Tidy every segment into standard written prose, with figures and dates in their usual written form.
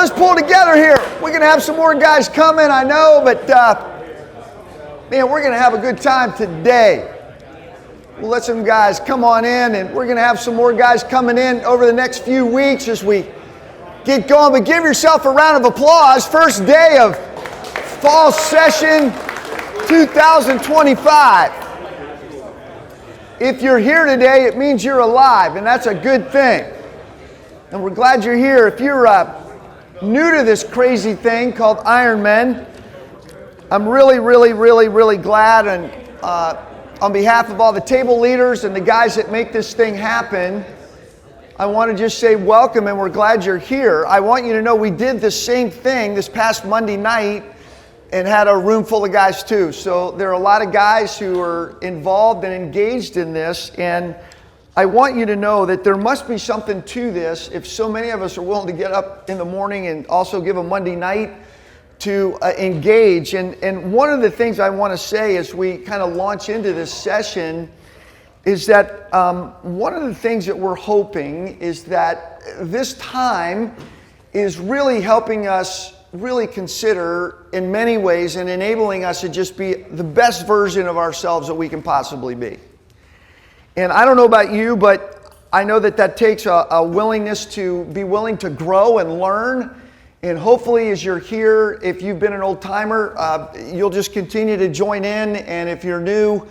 let's pull together here. We're going to have some more guys coming, I know, but man, we're going to have a good time today. We'll let some guys come on in, and we're going to have some more guys coming in over the next few weeks as we get going. But give yourself a round of applause. First day of fall session 2025. If you're here today, it means you're alive, and that's a good thing. And we're glad you're here. If you're new to this crazy thing called Ironmen, I'm really glad, and on behalf of all the table leaders and the guys that make this thing happen, I want to just say welcome, and we're glad you're here. I want you to know we did the same thing this past Monday night and had a room full of guys too. So there are a lot of guys who are involved and engaged in this, and I want you to know that there must be something to this if so many of us are willing to get up in the morning and also give a Monday night to engage. And one of the things I want to say as we kind of launch into this session is that one of the things that we're hoping is that this time is really helping us really consider in many ways and enabling us to just be the best version of ourselves that we can possibly be. And I don't know about you, but I know that that takes a willingness to be willing to grow and learn. And hopefully as you're here, if you've been an old timer, you'll just continue to join in. And if you're new,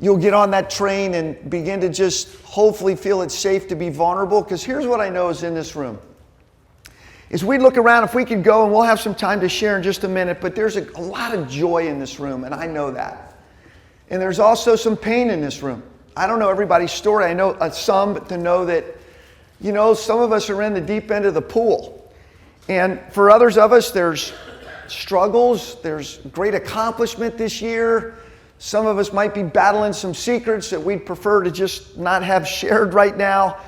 you'll get on that train and begin to just hopefully feel it's safe to be vulnerable. Because here's what I know is in this room. As we look around, if we could go, and we'll have some time to share in just a minute, but there's a lot of joy in this room, and I know that. And there's also some pain in this room. I don't know everybody's story. I know some, but to know that, you know, some of us are in the deep end of the pool. And for others of us, there's struggles, there's great accomplishment this year. Some of us might be battling some secrets that we'd prefer to just not have shared right now.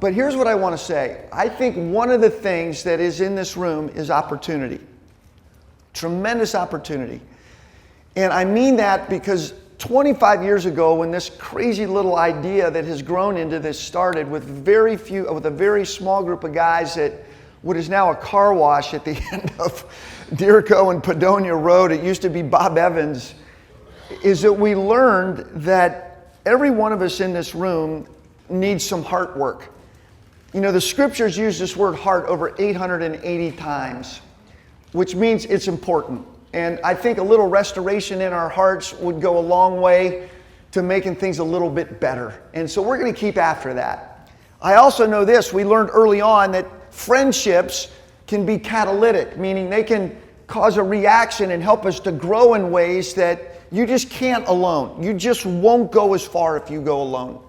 But here's what I want to say. I think one of the things that is in this room is opportunity. Tremendous opportunity. And I mean that because 25 years ago, when this crazy little idea that has grown into this started with a very small group of guys at what is now a car wash at the end of Deerco and Padonia Road, it used to be Bob Evans, is that we learned that every one of us in this room needs some heart work. You know, the scriptures use this word heart over 880 times, which means it's important. And I think a little restoration in our hearts would go a long way to making things a little bit better. And so we're going to keep after that. I also know this, we learned early on that friendships can be catalytic, meaning they can cause a reaction and help us to grow in ways that you just can't alone. You just won't go as far if you go alone.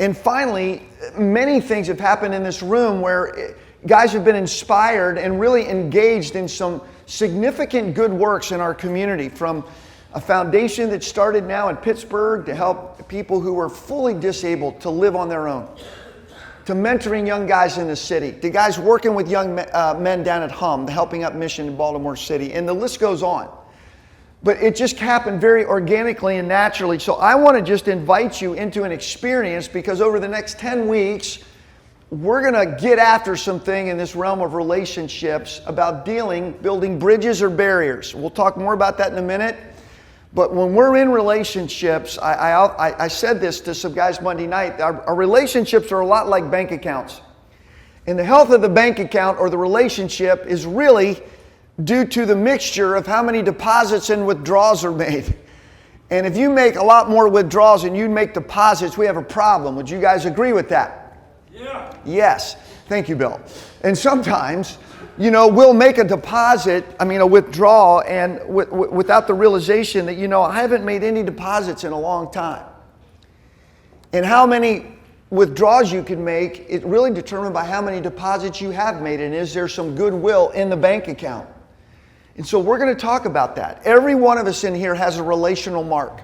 And finally, many things have happened in this room where guys have been inspired and really engaged in some significant good works in our community, from a foundation that started now in Pittsburgh to help people who are fully disabled to live on their own, to mentoring young guys in the city, to guys working with young men down at HUM, the Helping Up Mission in Baltimore City, and the list goes on. But it just happened very organically and naturally. So I want to just invite you into an experience, because over the next 10 weeks, we're going to get after something in this realm of relationships about building bridges or barriers. We'll talk more about that in a minute. But when we're in relationships, I said this to some guys Monday night, our relationships are a lot like bank accounts. And the health of the bank account or the relationship is really due to the mixture of how many deposits and withdrawals are made. And if you make a lot more withdrawals than you make deposits, we have a problem. Would you guys agree with that? Yeah. Yes. Thank you, Bill. And sometimes, you know, we'll make a withdrawal, and without the realization that, you know, I haven't made any deposits in a long time. And how many withdrawals you can make, it really determined by how many deposits you have made, and is there some goodwill in the bank account? And so we're going to talk about that. Every one of us in here has a relational mark,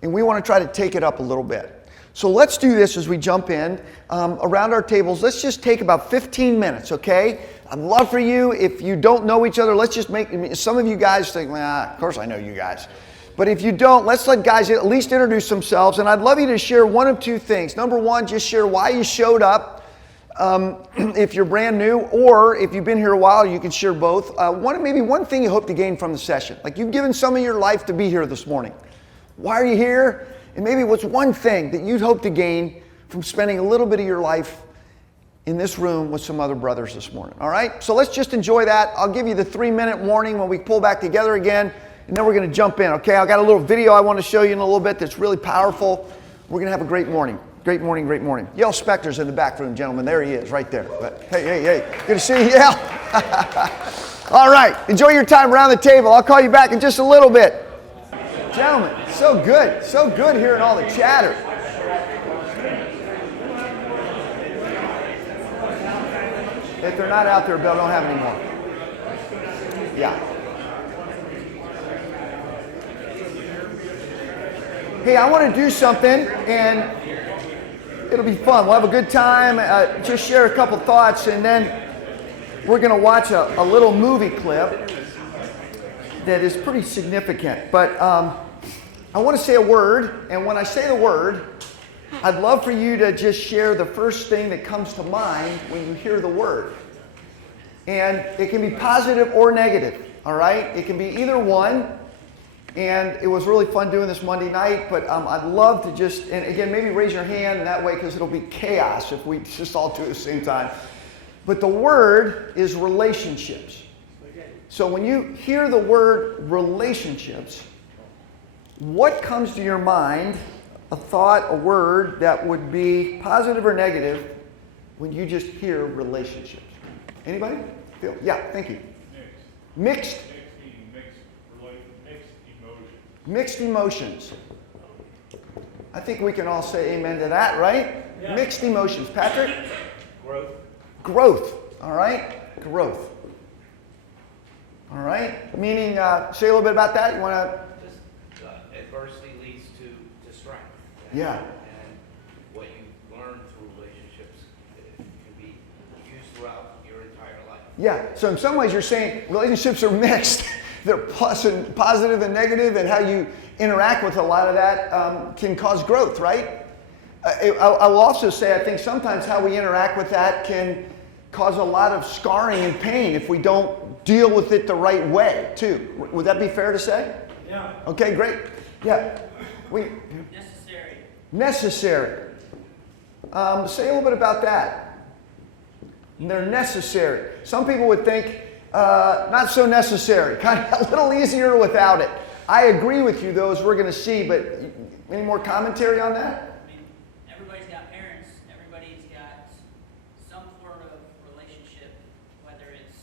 and we want to try to take it up a little bit. So let's do this as we jump in. Around our tables, let's just take about 15 minutes, okay? I'd love for you, if you don't know each other, let's just some of you guys think, of course I know you guys. But if you don't, let's let guys at least introduce themselves. And I'd love you to share one of two things. Number one, just share why you showed up if you're brand new, or if you've been here a while, you can share both. Maybe one thing you hope to gain from the session. Like you've given some of your life to be here this morning. Why are you here? And maybe what's one thing that you'd hope to gain from spending a little bit of your life in this room with some other brothers this morning. All right? So let's just enjoy that. I'll give you the 3-minute warning when we pull back together again, and then we're going to jump in, okay? I've got a little video I want to show you in a little bit that's really powerful. We're going to have a great morning. Great morning, great morning. Yale Spector's in the back room, gentlemen. There he is, right there. But hey. Good to see you, Yale. All right. Enjoy your time around the table. I'll call you back in just a little bit. Gentlemen, so good. So good hearing all the chatter. If they're not out there, Bill, don't have any more. Yeah. Hey, I want to do something, and it'll be fun. We'll have a good time. Just share a couple thoughts, and then we're going to watch a little movie clip that is pretty significant. But I want to say a word, and when I say the word, I'd love for you to just share the first thing that comes to mind when you hear the word. And it can be positive or negative, all right? It can be either one. And it was really fun doing this Monday night, but I'd love to just, and again, maybe raise your hand that way because it'll be chaos if we just all do it at the same time. But the word is relationships. So when you hear the word relationships, what comes to your mind, a thought, a word that would be positive or negative when you just hear relationships? Anybody? Phil? Yeah, thank you. Mixed. Mixed emotions. I think we can all say amen to that, right? Yeah. Mixed emotions. Patrick? Growth. All right? Growth. All right? Meaning, say a little bit about that. You want to? Just adversity leads to strength. Yeah. And what you learn through relationships can be used throughout your entire life. Yeah. So in some ways you're saying relationships are mixed. They're positive and negative, and how you interact with a lot of that can cause growth, right? I will also say I think sometimes how we interact with that can cause a lot of scarring and pain if we don't deal with it the right way, too. Would that be fair to say? Yeah. Okay, great. Yeah. Necessary. Say a little bit about that. They're necessary. Some people would think not so necessary, kind of a little easier without it. I agree with you, though, as we're going to see, but any more commentary on that? I mean, everybody's got parents, everybody's got some sort of relationship, whether it's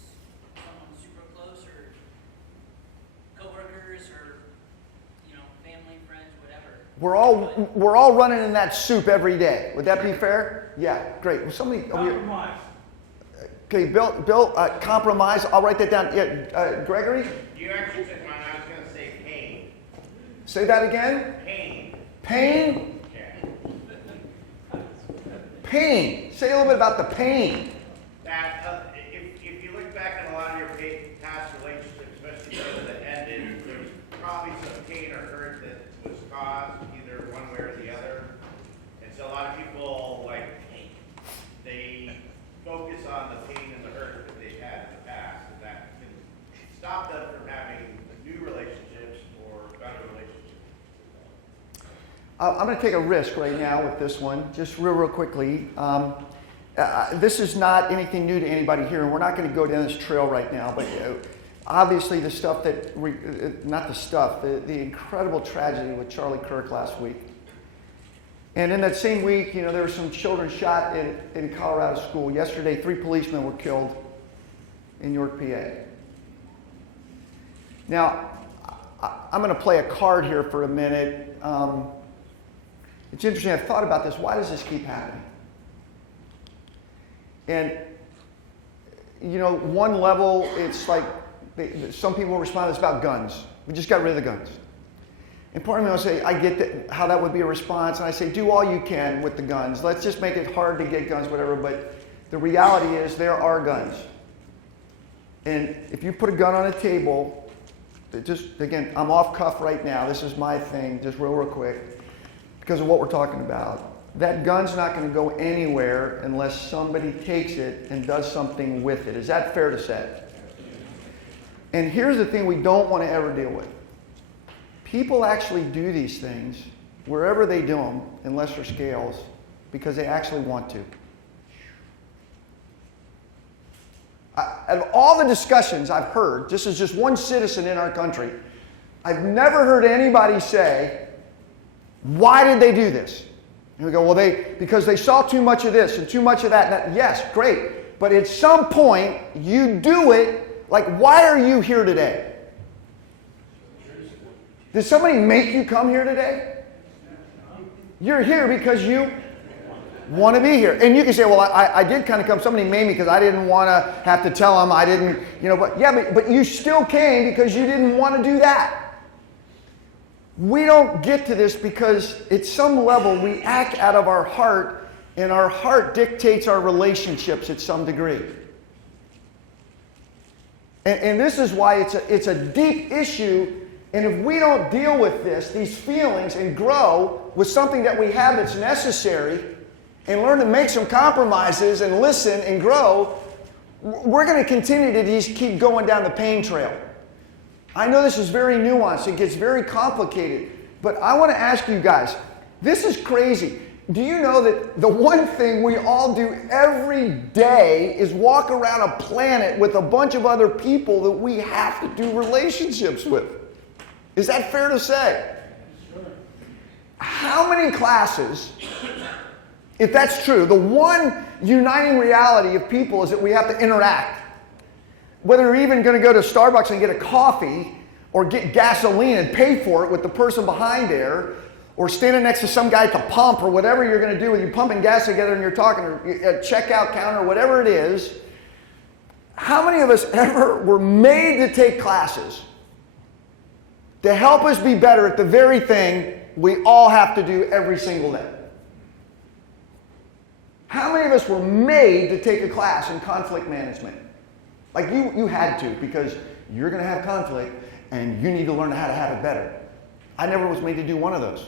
someone super close or coworkers or, family, friends, whatever. We're all running in that soup every day. Would that be fair? Yeah, great. Well, somebody. Compromise. Okay, Bill, compromise. I'll write that down. Yeah, Gregory? You actually took mine. I was going to say pain. Say that again? Pain. Pain? Yeah. Pain. Say a little bit about the pain. That, if you look back on a lot of your past relationships, especially those that ended, there was probably some pain or hurt that was caused either one way or the other. And so a lot of people, they focus on the pain and the hurt that they've had in the past, and that can stop them from having new relationships or better relationships. I'm going to take a risk right now with this one, just real quickly. This is not anything new to anybody here, and we're not going to go down this trail right now, but obviously the stuff that, the incredible tragedy with Charlie Kirk last week. And in that same week, there were some children shot in Colorado school. Yesterday, 3 policemen were killed in York, PA. Now, I'm going to play a card here for a minute. It's interesting. I've thought about this. Why does this keep happening? And, one level, it's like some people respond, it's about guns. We just got rid of the guns. And part of me will say, I get how that would be a response. And I say, do all you can with the guns. Let's just make it hard to get guns, whatever. But the reality is there are guns. And if you put a gun on a table, again, I'm off cuff right now. This is my thing, just real quick, because of what we're talking about. that gun's not going to go anywhere unless somebody takes it and does something with it. Is that fair to say? And here's the thing we don't want to ever deal with. People actually do these things wherever they do them in lesser scales because they actually want to. Out of all the discussions I've heard, this is just one citizen in our country, I've never heard anybody say, why did they do this? And we go, well, because they saw too much of this and too much of that. And that. Yes, great. But at some point, you do it. Like, why are you here today? Did somebody make you come here today? You're here because you want to be here. And you can say, well, I did kind of come. Somebody made me because I didn't want to have to tell them I didn't, but yeah, but you still came because you didn't want to do that. We don't get to this because at some level we act out of our heart, and our heart dictates our relationships at some degree. And this is why it's a deep issue. And if we don't deal with these feelings, and grow with something that we have that's necessary, and learn to make some compromises and listen and grow, we're going to continue to just keep going down the pain trail. I know this is very nuanced. It gets very complicated. But I want to ask you guys, this is crazy. Do you know that the one thing we all do every day is walk around a planet with a bunch of other people that we have to do relationships with? Is that fair to say? How many classes, if that's true, the one uniting reality of people is that we have to interact. Whether you're even going to go to Starbucks and get a coffee, or get gasoline and pay for it with the person behind there, or standing next to some guy at the pump, or whatever you're going to do when you're pumping gas together and you're talking, or at checkout counter, whatever it is, how many of us ever were made to take classes to help us be better at the very thing we all have to do every single day? How many of us were made to take a class in conflict management? Like you had to, because you're going to have conflict and you need to learn how to have it better. I never was made to do one of those.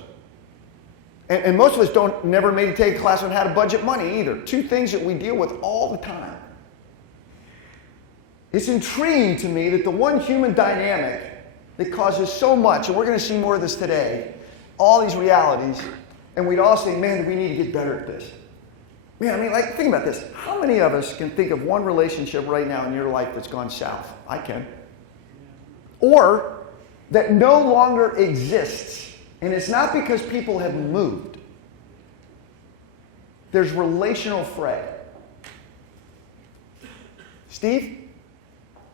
And most of us never made to take a class on how to budget money either. Two things that we deal with all the time. It's intriguing to me that the one human dynamic that causes so much, and we're going to see more of this today, all these realities, and we'd all say, man, we need to get better at this. Man, think about this. How many of us can think of one relationship right now in your life that's gone south? I can. Or that no longer exists. And it's not because people have moved. There's relational fray. Steve?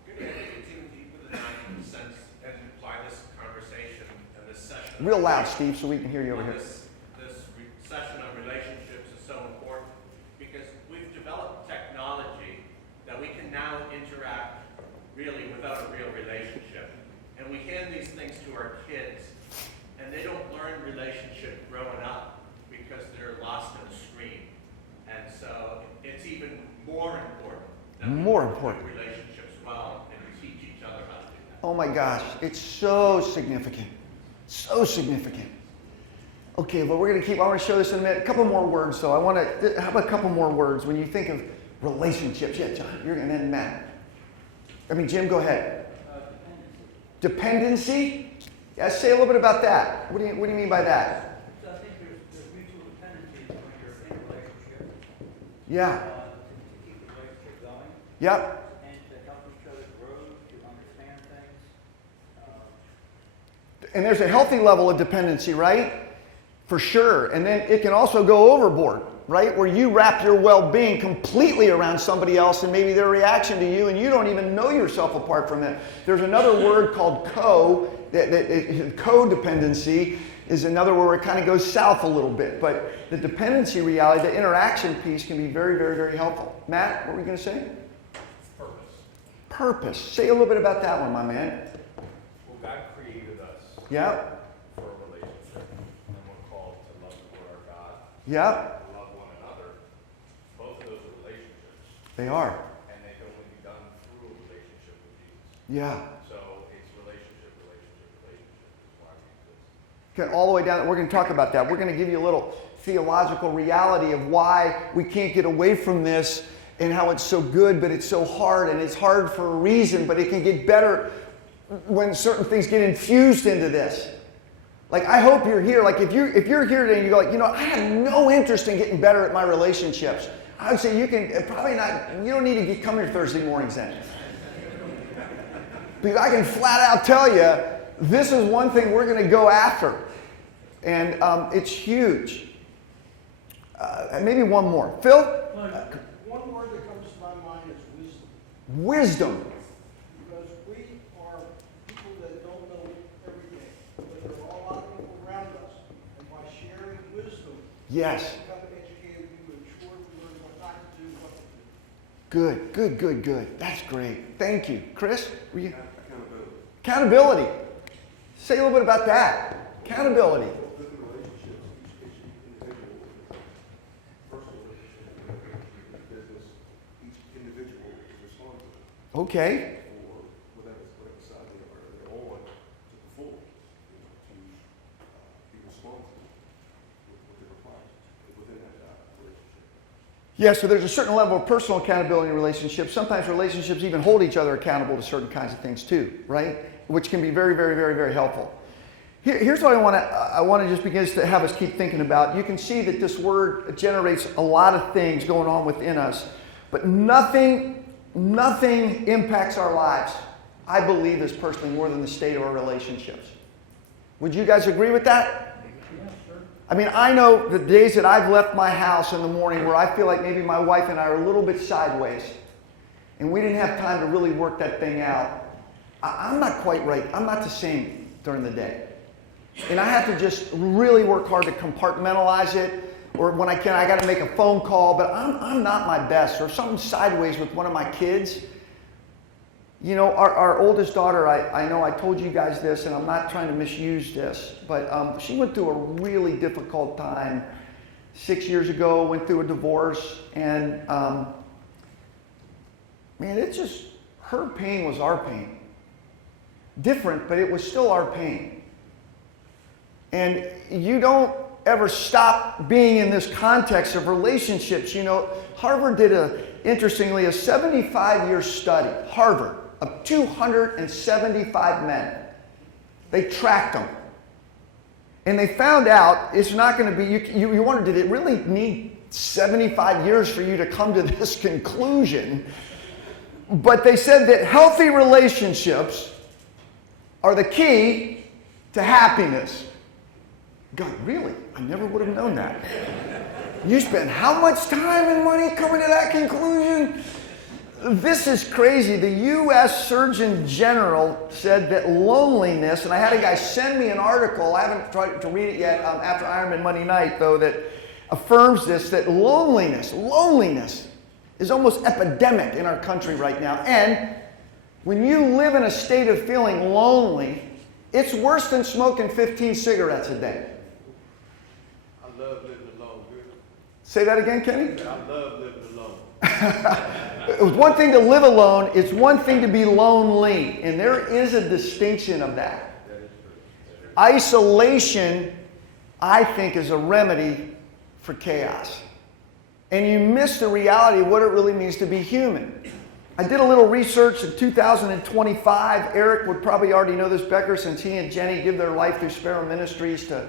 Good to dig deeper than I in the sense and apply this conversation and this session. Real loud, Steve, so we can hear you over here. This session on relationships is so important because we've developed technology that we can now interact really without a real relationship. And we hand these things to our kids, and they don't learn relationship growing up because they're lost in the screen. And so it's even more important that we do relationships well and teach each other how to do that. Oh my gosh, it's so significant. So significant. Okay, but I want to show this in a minute. A couple more words, though. How about a couple more words when you think of relationships? Yeah, John, you're going to end Matt. Jim, go ahead. Dependency? Yeah, say a little bit about that. What do you mean by that? So I think there's mutual dependencies when you're in a relationship. Yeah. To keep the relationship going. Yep. And to help each other grow, to understand things. And there's a healthy level of dependency, right? For sure. And then it can also go overboard, right? Where you wrap your well-being completely around somebody else and maybe their reaction to you, and you don't even know yourself apart from it. There's another word called codependency is another word where it kind of goes south a little bit. But the dependency reality, the interaction piece can be very, very, very helpful. Matt, what were you going to say? Purpose. Purpose. Say a little bit about that one, my man. Well, God created us Yep. for a relationship, and we're called to love the Lord our God, Yep. and love one another. Both of those are relationships, They are. and they can only be done through a relationship with Jesus. Yeah. So it's relationship is why we exist. Okay, all the way down. We're going to talk about that. We're going to give you a little theological reality of why we can't get away from this and how it's so good, but it's so hard, and it's hard for a reason, but it can get better when certain things get infused into this. Like, I hope you're here. Like, if you're here today and you go like, you know, I have no interest in getting better at my relationships, I would say you can probably not, you don't need to come here Thursday mornings then. Because I can flat out tell you, this is one thing we're going to go after. And it's huge. Maybe one more. Phil? One word that comes to my mind is wisdom. Wisdom. Because we are people that don't know everything, but there are a lot of people around us. And by sharing wisdom, Yes. we become educated, we mature, we learn what not to do, what to do. Good, good, good, good. That's great. Thank you. Chris? Were you? Accountability. Say a little bit about that. Accountability. Within relationships, each individual, personal relationship, business, each individual is responsible Okay. for whatever side they're on to perform, to be responsible with what they're applying within that relationship. Yeah, so there's a certain level of personal accountability in relationships. Sometimes relationships even hold each other accountable to certain kinds of things too, right? Which can be very, very, very, very helpful. Here's what I want to just begin to have us keep thinking about. You can see that this word generates a lot of things going on within us, but nothing impacts our lives, I believe this personally, more than the state of our relationships. Would you guys agree with that? Yeah, sure. I mean, I know the days that I've left my house in the morning where I feel like maybe my wife and I are a little bit sideways, and we didn't have time to really work that thing out. I'm not quite right. I'm not the same during the day. And I have to just really work hard to compartmentalize it. Or when I can, I got to make a phone call. But I'm not my best. Or if something's sideways with one of my kids. You know, our oldest daughter, I know I told you guys this, and I'm not trying to misuse this, but she went through a really difficult time 6 years ago, went through a divorce. And, man, it's just, her pain was our pain. Different, but it was still our pain. And you don't ever stop being in this context of relationships. You know, Harvard did interestingly, a 75-year study, Harvard, of 275 men. They tracked them. And they found out it's not going to be, you wondered, did it really need 75 years for you to come to this conclusion? But they said that healthy relationships are the key to happiness. God, really? I never would have known that. You spend how much time and money coming to that conclusion? This is crazy. The U.S. Surgeon General said that loneliness, and I had a guy send me an article, I haven't tried to read it yet after Ironman Monday night, though, that affirms this, that loneliness is almost epidemic in our country right now. And when you live in a state of feeling lonely, it's worse than smoking 15 cigarettes a day. I love living alone. Good. Say that again, Kenny? I love living alone. It was one thing to live alone, it's one thing to be lonely. And there is a distinction of that. That is true. Isolation, I think, is a remedy for chaos. And you miss the reality of what it really means to be human. I did a little research in 2025. Eric would probably already know this, Becker, since he and Jenny give their life through Sparrow Ministries to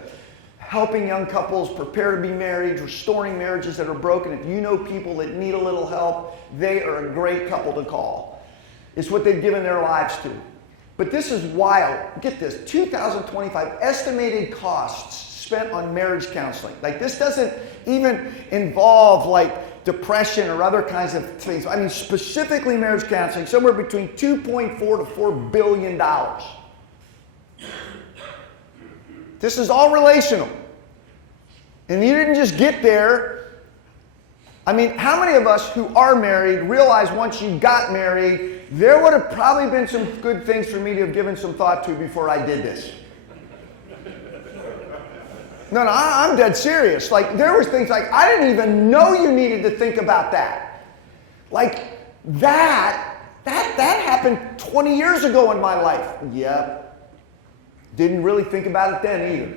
helping young couples prepare to be married, restoring marriages that are broken. If you know people that need a little help, they are a great couple to call. It's what they've given their lives to. But this is wild. Get this, 2025 estimated costs spent on marriage counseling. Like, this doesn't even involve like depression or other kinds of things. I mean, specifically marriage counseling, somewhere between $2.4 to $4 billion. This is all relational. And you didn't just get there. I mean, how many of us who are married realize once you got married, there would have probably been some good things for me to have given some thought to before I did this? No, I'm dead serious. Like, there was things like, I didn't even know you needed to think about that. Like, that happened 20 years ago in my life. Yep. Didn't really think about it then either.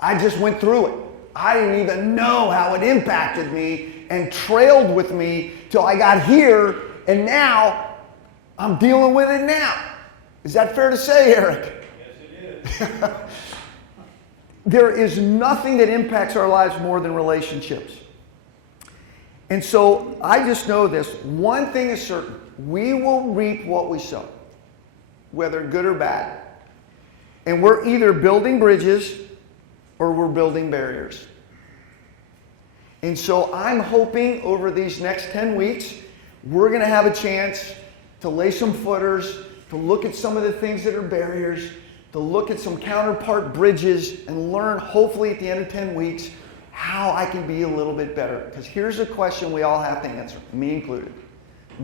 I just went through it. I didn't even know how it impacted me and trailed with me till I got here, and now I'm dealing with it now. Is that fair to say, Eric? Yes, it is. There is nothing that impacts our lives more than relationships. And so I just know this. One thing is certain. We will reap what we sow, whether good or bad. And we're either building bridges or we're building barriers. And so I'm hoping over these next 10 weeks, we're going to have a chance to lay some footers, to look at some of the things that are barriers, to look at some counterpart bridges, and learn, hopefully at the end of 10 weeks, how I can be a little bit better. Because here's a question we all have to answer, me included.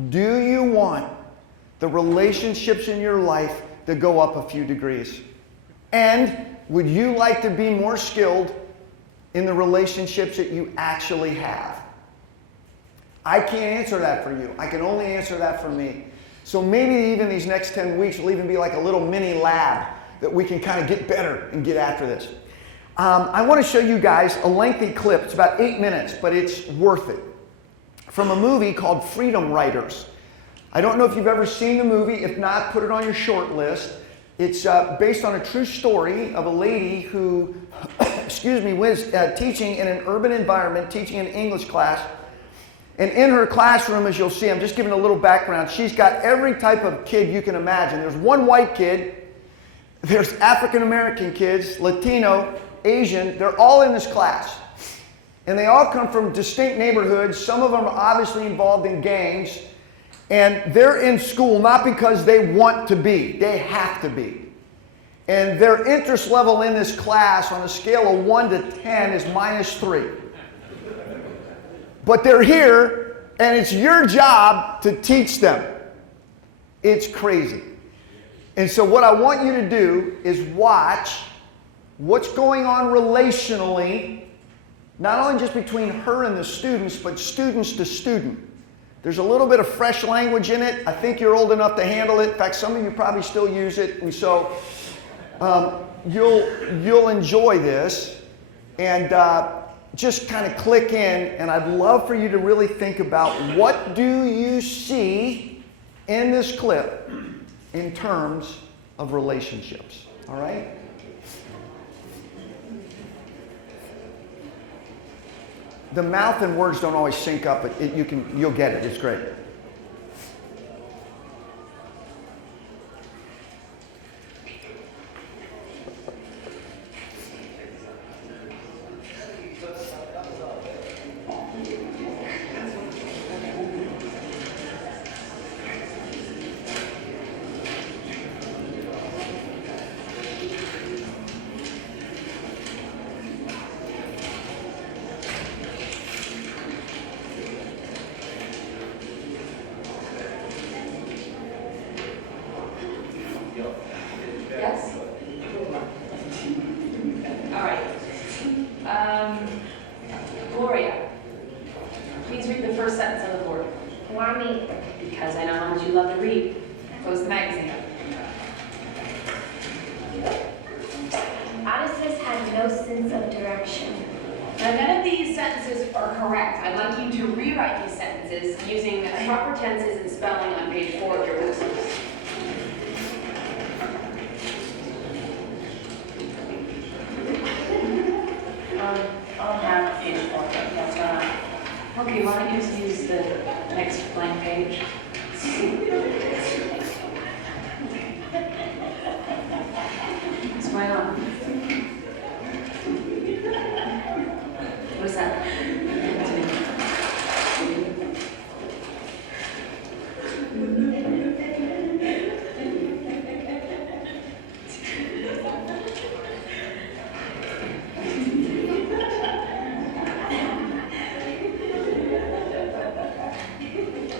Do you want the relationships in your life to go up a few degrees? And would you like to be more skilled in the relationships that you actually have? I can't answer that for you. I can only answer that for me. So maybe even these next 10 weeks will even be like a little mini lab that we can kind of get better and get after this. I want to show you guys a lengthy clip. It's about 8 minutes, but it's worth it. From a movie called Freedom Writers. I don't know if you've ever seen the movie. If not, put it on your short list. It's based on a true story of a lady who, was teaching in an urban environment, teaching an English class. And in her classroom, as you'll see, I'm just giving a little background, she's got every type of kid you can imagine. There's one white kid, there's African American kids, Latino, Asian, they're all in this class. And they all come from distinct neighborhoods. Some of them are obviously involved in gangs. And they're in school not because they want to be, they have to be. And their interest level in this class on a scale of 1 to 10 is -3. But they're here, and it's your job to teach them. It's crazy. And so what I want you to do is watch what's going on relationally, not only just between her and the students, but students to student. There's a little bit of fresh language in it. I think you're old enough to handle it. In fact, some of you probably still use it. And so you'll enjoy this. And just kind of click in. And I'd love for you to really think about, what do you see in this clip in terms of relationships? All right? The mouth and words don't always sync up, but you'll get it. It's great. Yes? All right. Gloria, please read the first sentence on the board. Why me? Because I know how much you love to read. Close the magazine up. Odysseus had no sense of direction. Now, none of these sentences are correct. I'd like you to rewrite these sentences using proper tenses and spelling on page 4 of your books. I'll have page 4, that's not. Okay, why don't you just use the next blank page? What's going on? What is that?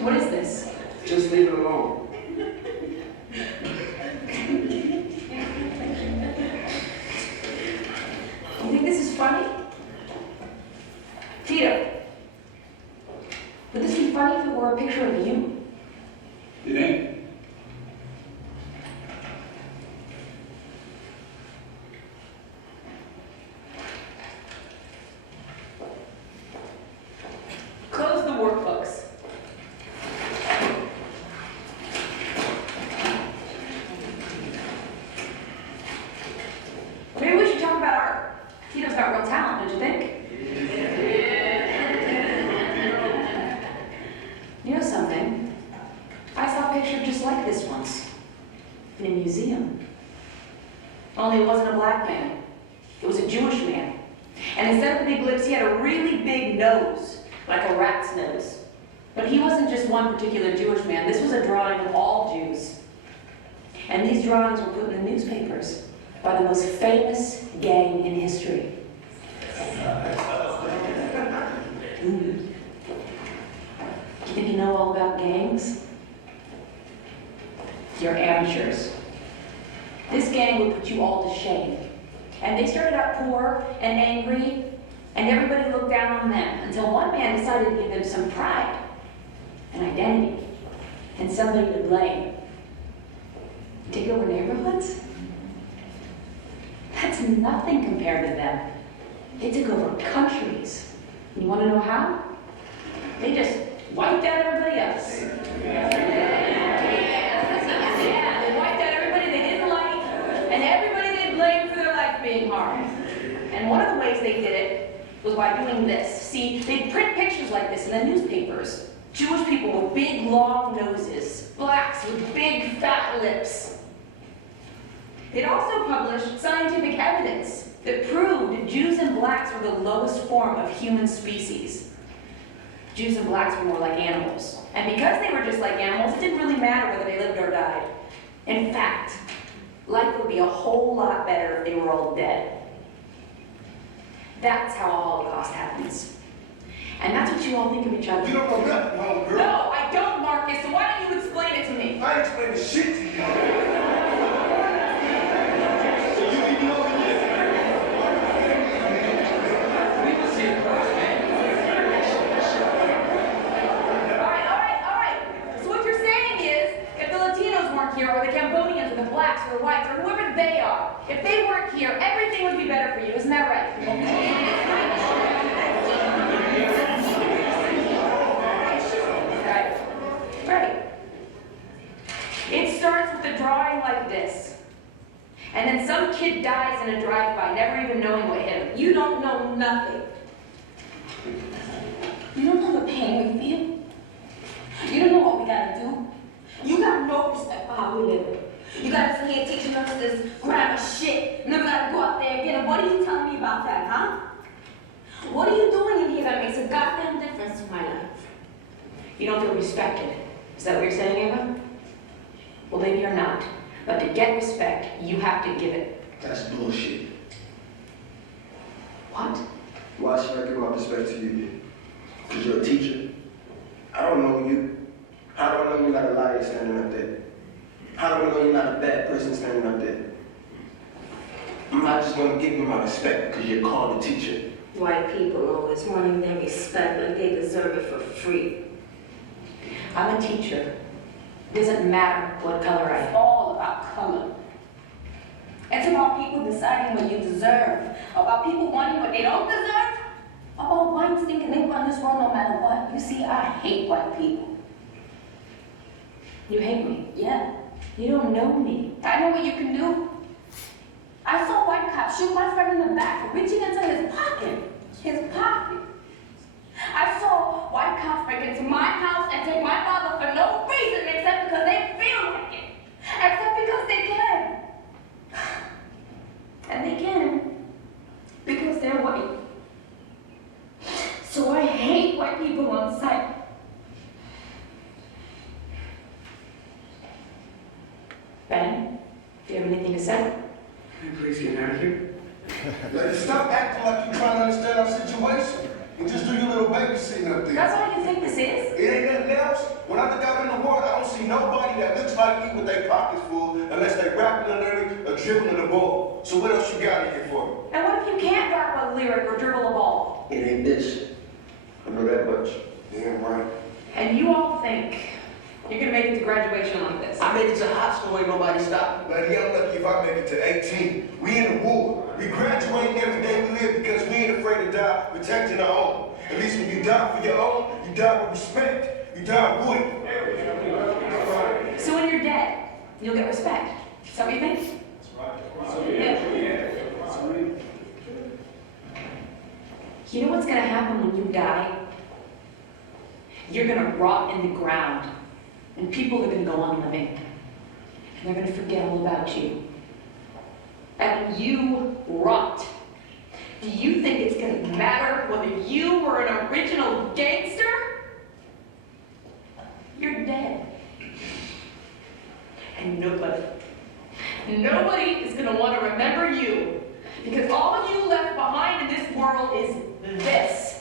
What is this? Just leave it alone. You think this is funny? Tito, would this be funny if it were a picture of you? It ain't. picture just like this once in a museum. Only it wasn't a black man. It was a Jewish man. And instead of the big lips, he had a really big nose, like a rat's nose. But he wasn't just one particular Jewish man. This was a drawing of all Jews. And these drawings were put in the newspapers by the most famous gang in history. Do you think you know all about gangs? You're amateurs. This gang would put you all to shame. And they started out poor and angry, and everybody looked down on them until one man decided to give them some pride, an identity, and somebody to blame. Take over neighborhoods? That's nothing compared to them. They took over countries. You want to know how? They just wiped out everybody else. Yeah, they wiped out everybody they didn't like, and everybody they blamed for their life being hard. And one of the ways they did it was by doing this. See, they'd print pictures like this in the newspapers. Jewish people with big, long noses. Blacks with big, fat lips. They'd also published scientific evidence that proved Jews and blacks were the lowest form of human species. Jews and blacks were more like animals. And because they were just like animals, it didn't really matter whether they lived or died. In fact, life would be a whole lot better if they were all dead. That's how a Holocaust happens. And that's what you all think of each other. You don't know nothing, homegirl. No, I don't, Marcus, so why don't you explain it to me? I ain't explaining shit to you. So you leave me over here. All right. So what you're saying is, if the Latinos weren't here, or the Cambodians, or the blacks, or the whites, or whoever they are, if they weren't here, everything would be better for you. Isn't that right? Right. It starts with a drawing like this. And then some kid dies in a drive-by, never even knowing what hit him. You don't know nothing. You don't know the pain we feel. You don't know what we gotta do. You got no respect for how we live. You gotta sit here teaching us this grammar shit, and then we gotta go out there again. And what are you telling me about that, huh? What are you doing in here that makes a goddamn difference to my life? You don't feel respected. Is that what you're saying, Ava? Well, maybe you're not. But to get respect, you have to give it. That's bullshit. What? Why should I give my respect to you? Because you're a teacher. I don't know you. How do I know you're not a liar standing up there? How do I know you're not a bad person standing up there? I'm not just going to give you my respect because you're called a teacher. White people always wanting their respect like they deserve it for free. I'm a teacher. It doesn't matter what color I It's am. all about color. It's about people deciding what you deserve. About people wanting what they don't deserve. About whites thinking they run this world no matter what. You see, I hate white people. You hate me. Yeah. You don't know me. I know what you can do. I saw white cops shoot my friend in the back for reaching into his pocket. His pocket. I saw white cops break into my house and take my father for no reason except because they feel like it. Except because they can. And they can because they're white. So I hate white people on sight. Ben, do you have anything to say? Please get out of here. Like, stop acting like you're trying to understand our situation. And just do your little babysitting up there. That's all you think this is? It ain't nothing else. When I look out in the world, I don't see nobody that looks like you with their pockets full unless they rapping a lyric or dribbling the ball. So what else you got in here for? And what if you can't rap a lyric or dribble a ball? It ain't this. I know that much. Damn right. And you all think you're gonna make it to graduation like this? I made it to high school, ain't nobody stopped me. Buddy, I'm lucky if I make it to 18. We in the war. We graduating every day we live because we ain't afraid to die protecting our own. At least when you die for your own, you die with respect. You die with it. So when you're dead, you'll get respect. Is that what you think? Yeah. You know what's gonna happen when you die? You're gonna rot in the ground. And people are going to go on living. And they're going to forget all about you. And you rot. Do you think it's going to matter whether you were an original gangster? You're dead. And nobody is going to want to remember you. Because all you left behind in this world is this.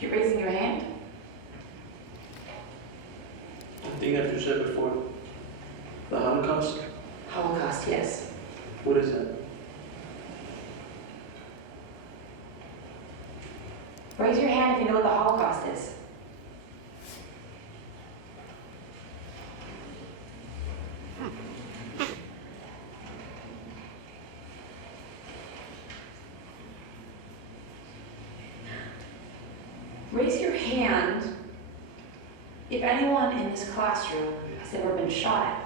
You're raising your hand? I think as you said before, the Holocaust, Holocaust, yes. what is that? Raise your hand if you know what the Holocaust is. Raise your hand if anyone in this classroom has ever been shot at.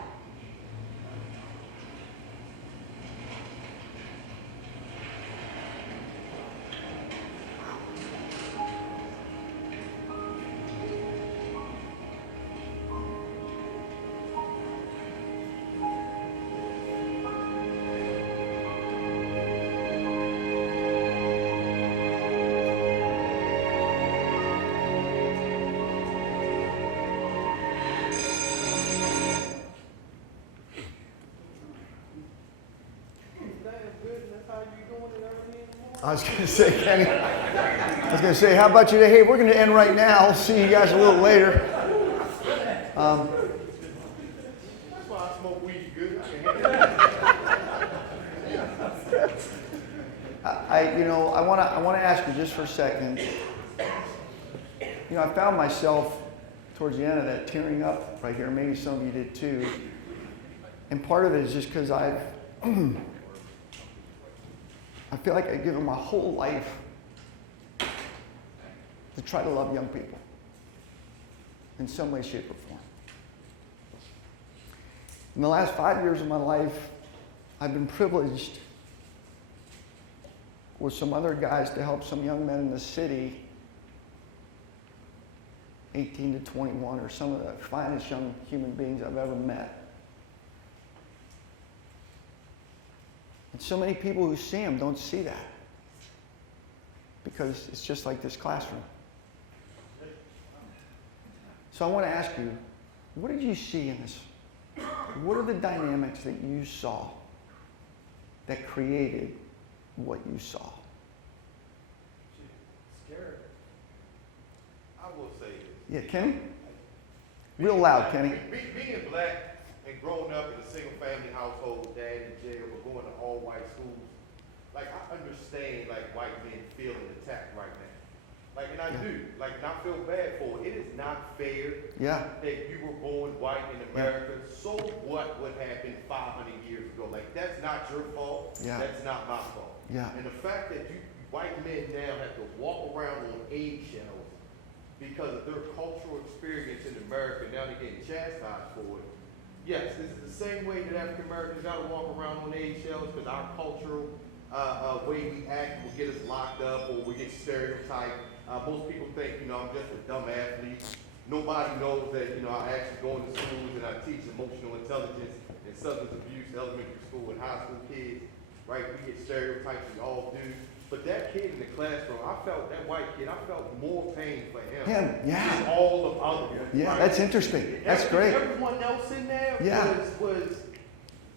I was going to say, Kenny, I was going to say, how about you? Hey, we're going to end right now. I'll see you guys a little later. That's why I smoke weed good. I want to ask you just for a second. I found myself towards the end of that tearing up right here. Maybe some of you did too. And part of it is just because I feel like I've given my whole life to try to love young people in some way, shape, or form. In the last 5 years of my life, I've been privileged with some other guys to help some young men in the city, 18 to 21, are some of the finest young human beings I've ever met. And so many people who see them don't see that because it's just like this classroom. So I want to ask you, what did you see in this? What are the dynamics that you saw that created what you saw? Scary. I will say this. Yeah, Kenny? Real loud, Kenny. Being black and growing up in a single family household, dad in jail, or going to all white schools, like I understand like white men feeling attacked right now. Like, and I do. Like, and I feel bad for it. It is not fair that you were born white in America. So what happened 500 years ago? Like, that's not your fault. That's not my fault. And the fact that you white men now have to walk around on eggshells because of their cultural experience in America, now they're getting chastised for it. Yes, this is the same way that African Americans got to walk around on eggshells because our cultural way we act will get us locked up or we get stereotyped. Most people think, I'm just a dumb athlete. Nobody knows that, I actually go into schools and I teach emotional intelligence and substance abuse, elementary school and high school kids, right? We get stereotypes, we all do. But that kid in the classroom, that white kid, I felt more pain for him. Than all of others. Yeah, right? That's interesting. That's great. Everyone else in there was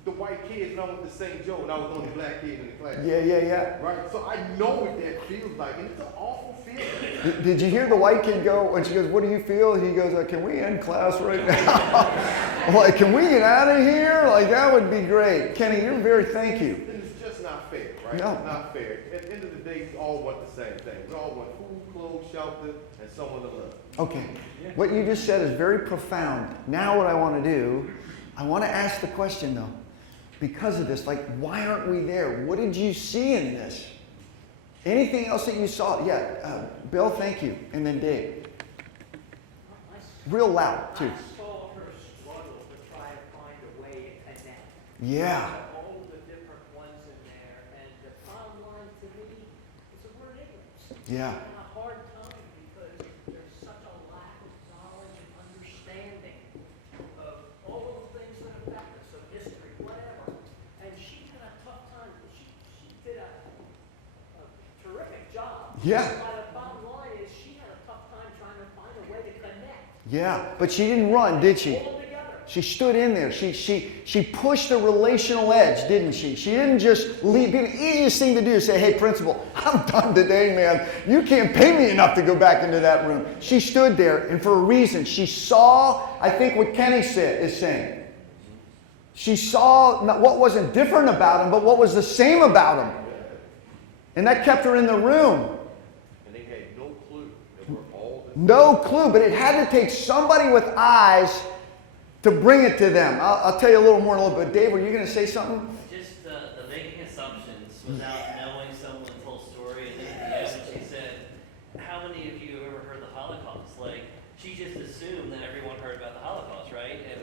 the white kids, and I went to St. Joe, and I was the only black kid in the class. Yeah. Right? So I know what that feels like, and it's an awful feeling. Did you hear the white kid go, when she goes, what do you feel? He goes, can we end class right now? Like, can we get out of here? Like, that would be great. Kenny, thank you. It's just not fair, right? No. It's not fair. At the end of the day, we all want the same thing. We all want food, clothes, shelter, and someone to love. Okay. What you just said is very profound. Now what I want to do, I want to ask the question, though. Because of this, like, why aren't we there? What did you see in this? Anything else that you saw? Yeah, Bill, thank you. And then Dave. real loud, too. I saw her struggle to try to find a way to connect. Yeah. All the different ones in there, and the bottom line to me is the word ignorance. Yeah. I'm having a hard time because there's such a lack of knowledge and understanding of all of the things that affect us, of history, whatever. And she had a tough time. She did a terrific job. Yeah. But the bottom line is she had a tough time trying to find a way to connect. Yeah, but she didn't run, did she? All together. She stood in there. She pushed the relational edge, didn't she? She didn't just leave. The easiest thing to do is say, hey, principal, I'm done today, man. You can't pay me enough to go back into that room. She stood there, and for a reason. She saw, I think, what Kenny is saying. She saw not what wasn't different about him, but what was the same about him. And that kept her in the room. And they had no clue. They were all the No clue, but it had to take somebody with eyes to bring it to them. I'll tell you a little more in a little bit. Dave, were you going to say something? Just the making assumptions without knowing someone's whole story. And then at the end, she said, how many of you have ever heard the Holocaust? Like, she just assumed that everyone heard about the Holocaust, right? And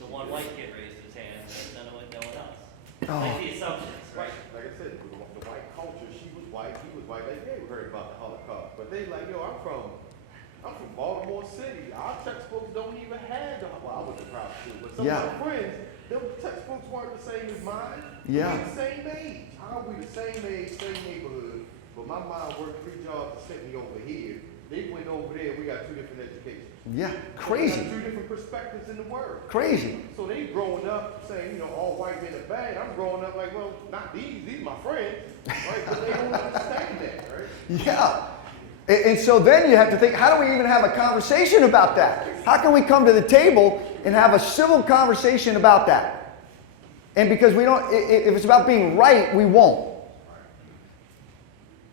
the one white kid raised his hand, and no one else. Oh. Like the assumptions, right? Like I said, the white culture, she was white, he was white, they heard about the Holocaust. But they like, yo, I'm from Baltimore City. Our textbooks don't even have the, well, I was in private school, but some Yeah. of my friends, their textbooks weren't the same as mine. Yeah. We the same age. How we the same age, same neighborhood, but my mom worked 3 jobs to send me over here. They went over there, we got 2 different educations. Yeah, We crazy. got 2 different perspectives in the world. Crazy. So they growing up saying, you know, all white men are bad. I'm growing up like, well, not these my friends, right? But they don't understand that, right? Yeah. And so then you have to think, how do we even have a conversation about that? How can we come to the table and have a civil conversation about that? And because we don't, if it's about being right, we won't.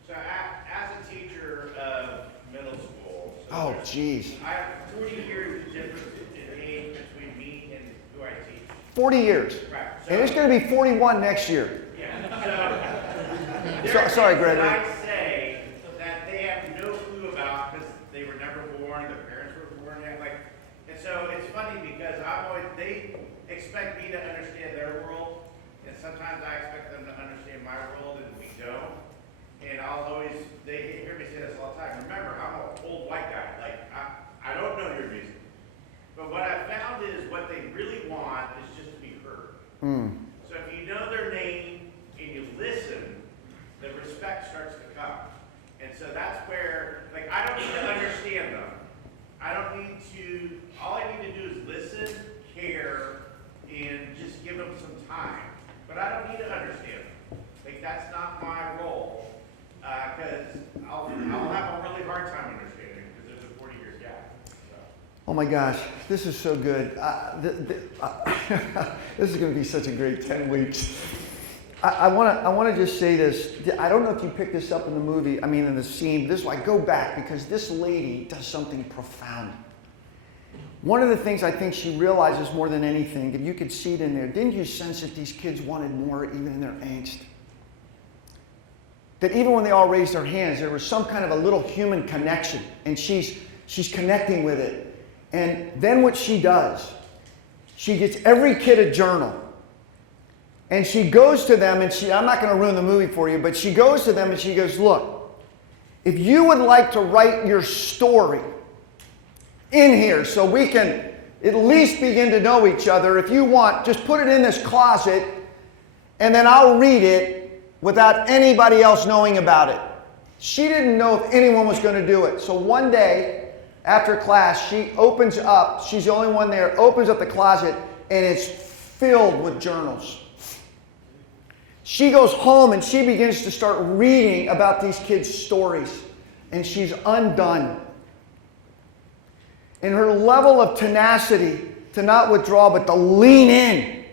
So as a teacher of middle school, so Oh, geez. I have 40 years difference in age between me and who I teach. 40 years. Right. And it's going to be 41 next year. Yeah. So, So- sorry, there are things Gregory. that I say that they have no clue about because they were never born, their parents were born yet. Like, and so it's funny because they expect me to understand their world, and sometimes I expect them to understand my world, and we don't. And they hear me say this all the time. Remember, I'm an old white guy. Like, I don't know your music. But what I found is what they really want is just to be heard. So if you know their name and you listen, the respect starts to come. And so that's where, like, I don't need to understand them. I don't need to, all I need to do is listen, care, and just give them some time. But I don't need to understand them. Like, that's not my role. Because I'll have a really hard time understanding because there's a 40-year gap. So. Oh my gosh, this is so good. This is going to be such a great 10 weeks. I want to just say this. I don't know if you picked this up in the movie, in the scene. This is why I go back because this lady does something profound. One of the things I think she realizes more than anything, and you could see it in there, didn't you sense that these kids wanted more even in their angst? That even when they all raised their hands, there was some kind of a little human connection, and she's connecting with it. And then what she does, she gets every kid a journal. And she goes to them, and I'm not going to ruin the movie for you, but she goes to them and she goes, look, if you would like to write your story in here so we can at least begin to know each other, if you want, just put it in this closet, and then I'll read it without anybody else knowing about it. She didn't know if anyone was going to do it. So one day, after class, she opens up, she's the only one there, opens up the closet, and it's filled with journals. She goes home and she begins to start reading about these kids' stories, and she's undone. And her level of tenacity to not withdraw but to lean in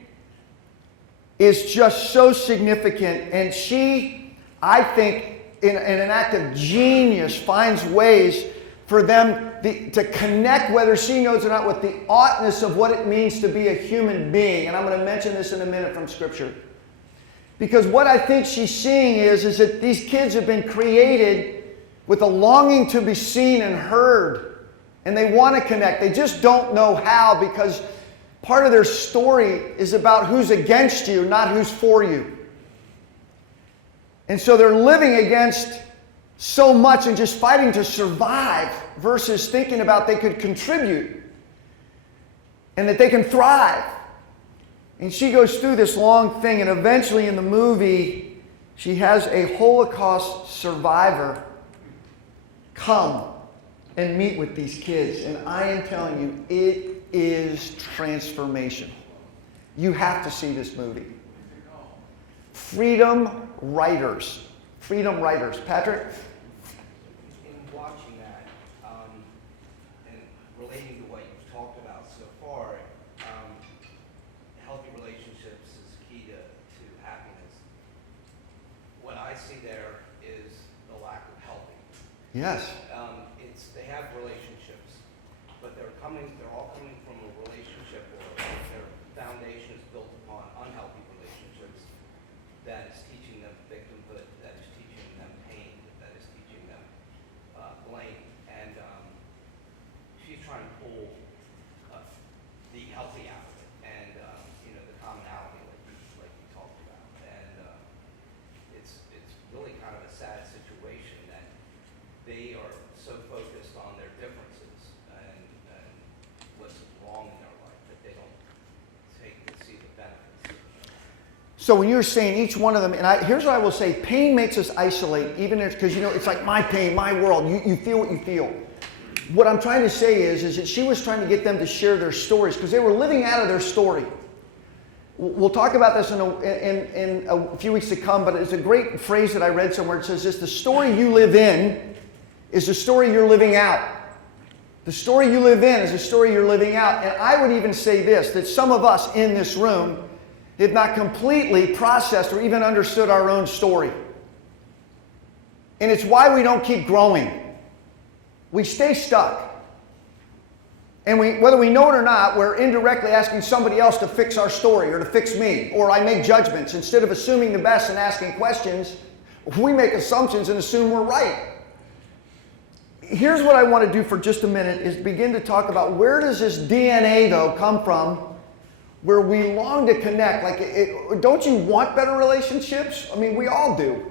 is just so significant. And she, I think, in an act of genius, finds ways for them to connect, whether she knows or not, with the oughtness of what it means to be a human being. And I'm going to mention this in a minute from Scripture. Because what I think she's seeing is that these kids have been created with a longing to be seen and heard. And they want to connect. They just don't know how, because part of their story is about who's against you, not who's for you. And so they're living against so much and just fighting to survive versus thinking about they could contribute and that they can thrive. And she goes through this long thing, and eventually in the movie, she has a Holocaust survivor come and meet with these kids. And I am telling you, it is transformational. You have to see this movie. Freedom Writers. Freedom Writers. Patrick? In watching that, and relating to what you've talked about so far, healthy relationships is key to happiness. What I see there is the lack of helping. Yes. They have relationships, but they're all coming from a relationship where their foundation is built upon unhealthy relationships. That is teaching them victimhood, that is teaching them pain, that is teaching them blame. And she's trying to pull the healthy out of it, and the commonality like you talked about. And it's really kind of a sad situation that they are so focused on their differences and what's wrong in their life that they don't take to see the benefits. So when you're saying each one of them, and here's what I will say, pain makes us isolate, even because, it's like my pain, my world. You feel what you feel. What I'm trying to say is that she was trying to get them to share their stories because they were living out of their story. We'll talk about this in a few weeks to come, but it's a great phrase that I read somewhere. It says this: the story you live in is the story you're living out. The story you live in is the story you're living out. And I would even say this, that some of us in this room have not completely processed or even understood our own story. And it's why we don't keep growing. We stay stuck. And whether we know it or not, we're indirectly asking somebody else to fix our story or to fix me. Or I make judgments. Instead of assuming the best and asking questions, we make assumptions and assume we're right. Here's what I want to do for just a minute is begin to talk about where does this DNA, though, come from where we long to connect. Don't you want better relationships? I mean, we all do.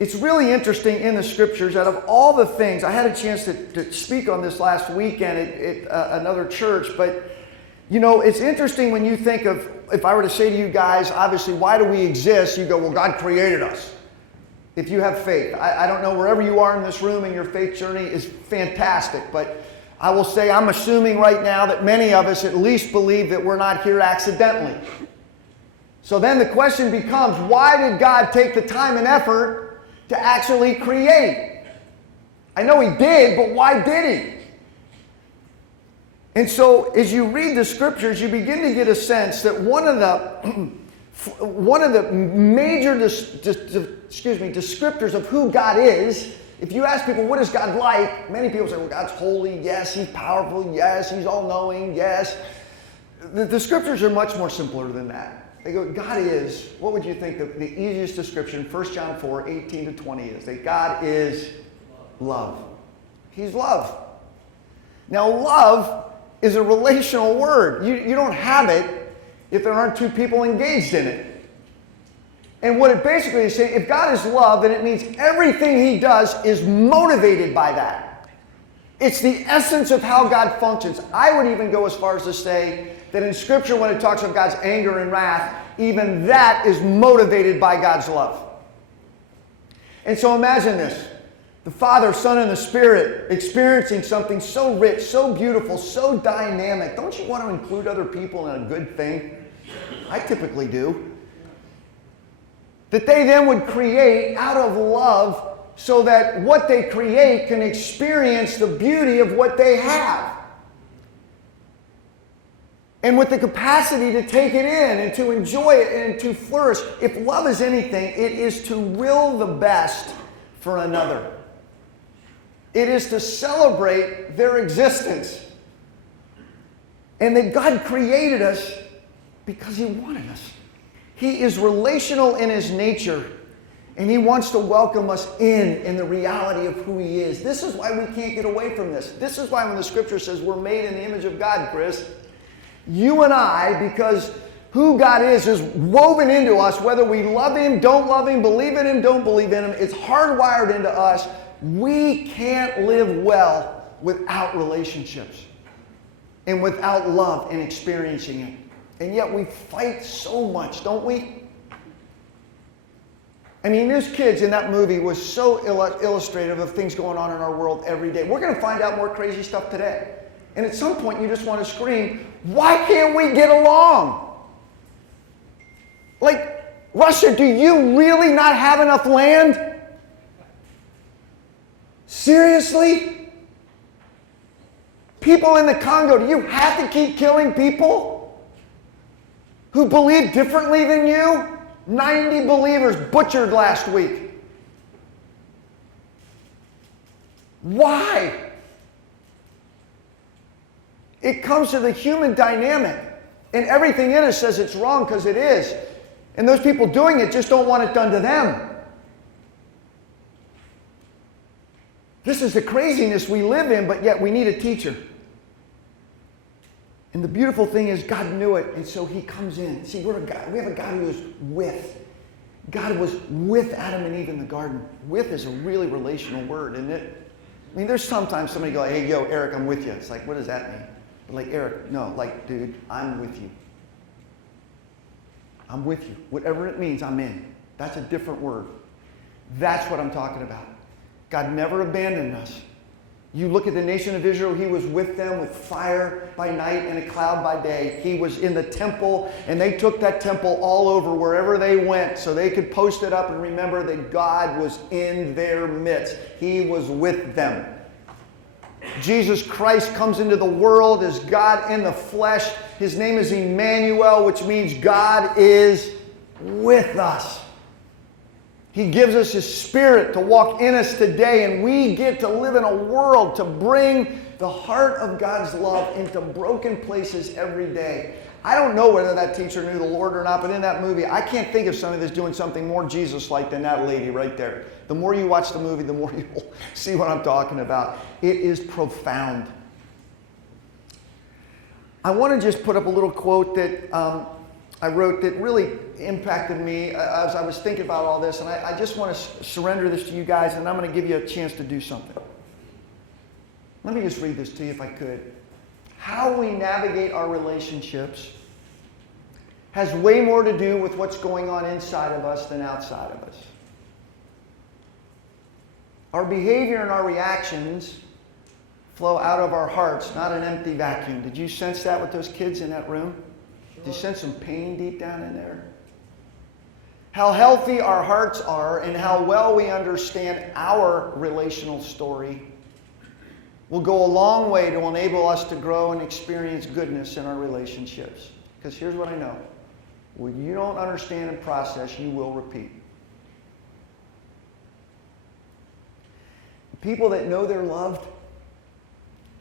It's really interesting in the scriptures, out of all the things, I had a chance to speak on this last weekend at another church, but it's interesting when you think of, if I were to say to you guys, obviously, why do we exist? You go, well, God created us. If you have faith. I don't know, wherever you are in this room and your faith journey is fantastic, but I will say I'm assuming right now that many of us at least believe that we're not here accidentally. So then the question becomes, why did God take the time and effort to actually create? I know He did, but why did He? And so as you read the scriptures, you begin to get a sense that one of the major descriptors of who God is, if you ask people, what is God like? Many people say, well, God's holy. Yes, He's powerful. Yes, He's all-knowing. Yes. The scriptures are much more simpler than that. They go, God is, what would you think the easiest description, 1 John 4, 18 to 20 is? That God is love. He's love. Now, love is a relational word. You don't have it if there aren't two people engaged in it. And what it basically is saying, if God is love, then it means everything He does is motivated by that. It's the essence of how God functions. I would even go as far as to say that in Scripture, when it talks of God's anger and wrath, even that is motivated by God's love. And so imagine this. The Father, Son, and the Spirit experiencing something so rich, so beautiful, so dynamic. Don't you want to include other people in a good thing? I typically do. That they then would create out of love so that what they create can experience the beauty of what they have. And with the capacity to take it in and to enjoy it and to flourish. If love is anything, it is to will the best for another. It is to celebrate their existence. And that God created us because He wanted us. He is relational in His nature. And he wants to welcome us in the reality of who he is. This is why we can't get away from this. This is why when the scripture says we're made in the image of God, Chris, you and I, because who God is woven into us, whether we love him, don't love him, believe in him, don't believe in him. It's hardwired into us. We can't live well without relationships and without love and experiencing it. And yet we fight so much, don't we? I mean, those kids in that movie was so illustrative of things going on in our world every day. We're going to find out more crazy stuff today. And at some point, you just want to scream, why can't we get along? Like, Russia, do you really not have enough land? Seriously? People in the Congo, do you have to keep killing people who believe differently than you? 90 believers butchered last week. Why? It comes to the human dynamic. And everything in us says it's wrong because it is. And those people doing it just don't want it done to them. This is the craziness we live in, but yet we need a teacher. And the beautiful thing is God knew it, and so he comes in. See, we have a God who is with. God was with Adam and Eve in the garden. With is a really relational word, isn't it? I mean, there's sometimes somebody go, hey, yo, Eric, I'm with you. It's like, what does that mean? But like, Eric, no, like, dude, I'm with you. I'm with you. Whatever it means, I'm in. That's a different word. That's what I'm talking about. God never abandoned us. You look at the nation of Israel, he was with them with fire by night and a cloud by day. He was in the temple, and they took that temple all over wherever they went so they could post it up and remember that God was in their midst. He was with them. Jesus Christ comes into the world as God in the flesh. His name is Emmanuel, which means God is with us. He gives us his Spirit to walk in us today, and we get to live in a world to bring the heart of God's love into broken places every day. I don't know whether that teacher knew the Lord or not, but in that movie, I can't think of somebody that's doing something more Jesus-like than that lady right there. The more you watch the movie, the more you'll see what I'm talking about. It is profound. I want to just put up a little quote that I wrote that really impacted me as I was thinking about all this, and I just want to surrender this to you guys, and I'm going to give you a chance to do something. Let me just read this to you if I could. How we navigate our relationships has way more to do with what's going on inside of us than outside of us. Our behavior and our reactions flow out of our hearts, not an empty vacuum. Did you sense that with those kids in that room? Did you sense some pain deep down in there? How healthy our hearts are and how well we understand our relational story will go a long way to enable us to grow and experience goodness in our relationships. Because here's what I know. When you don't understand and process, you will repeat. People that know they're loved,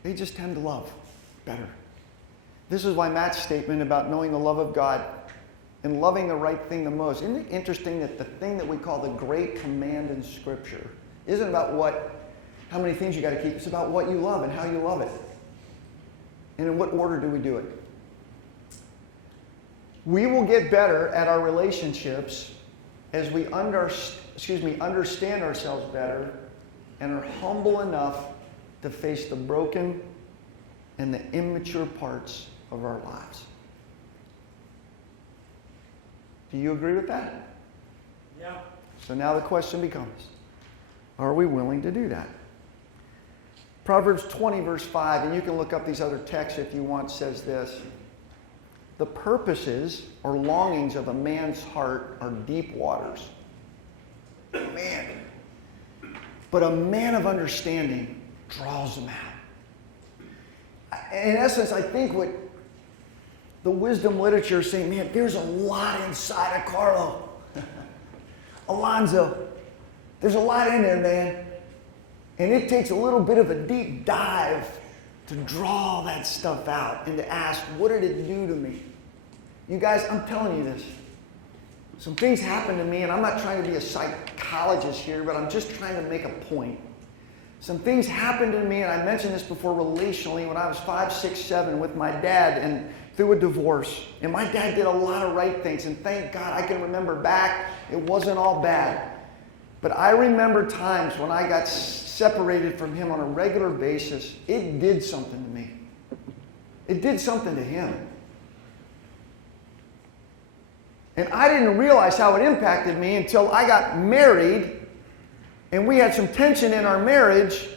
they just tend to love better. This is why Matt's statement about knowing the love of God and loving the right thing the most. Isn't it interesting that the thing that we call the great command in Scripture isn't about how many things you got to keep. It's about what you love and how you love it. And in what order do we do it? We will get better at our relationships as we understand ourselves better and are humble enough to face the broken and the immature parts of our lives. Do you agree with that? Yeah. So now the question becomes, are we willing to do that? Proverbs 20 verse 5, and you can look up these other texts if you want, says this. The purposes or longings of a man's heart are deep waters. Man. But a man of understanding draws them out. In essence, I think what the wisdom literature is saying, man, there's a lot inside of Carlo. Alonzo, there's a lot in there, man. And it takes a little bit of a deep dive to draw that stuff out and to ask, what did it do to me? You guys, I'm telling you this. Some things happened to me, and I'm not trying to be a psychologist here, but I'm just trying to make a point. Some things happened to me, and I mentioned this before relationally, when I was 5, 6, 7 with my dad and through a divorce. And my dad did a lot of right things, and thank God I can remember back, it wasn't all bad. But I remember times when I got separated from him on a regular basis. It did something to me. It did something to him. And I didn't realize how it impacted me until I got married and we had some tension in our marriage.